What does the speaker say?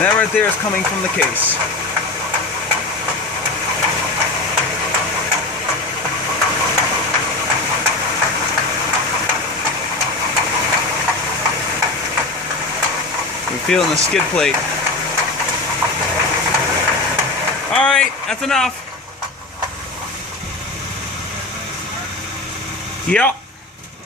That right there is coming from the case. We're feeling the skid plate. Alright, that's enough. Yep.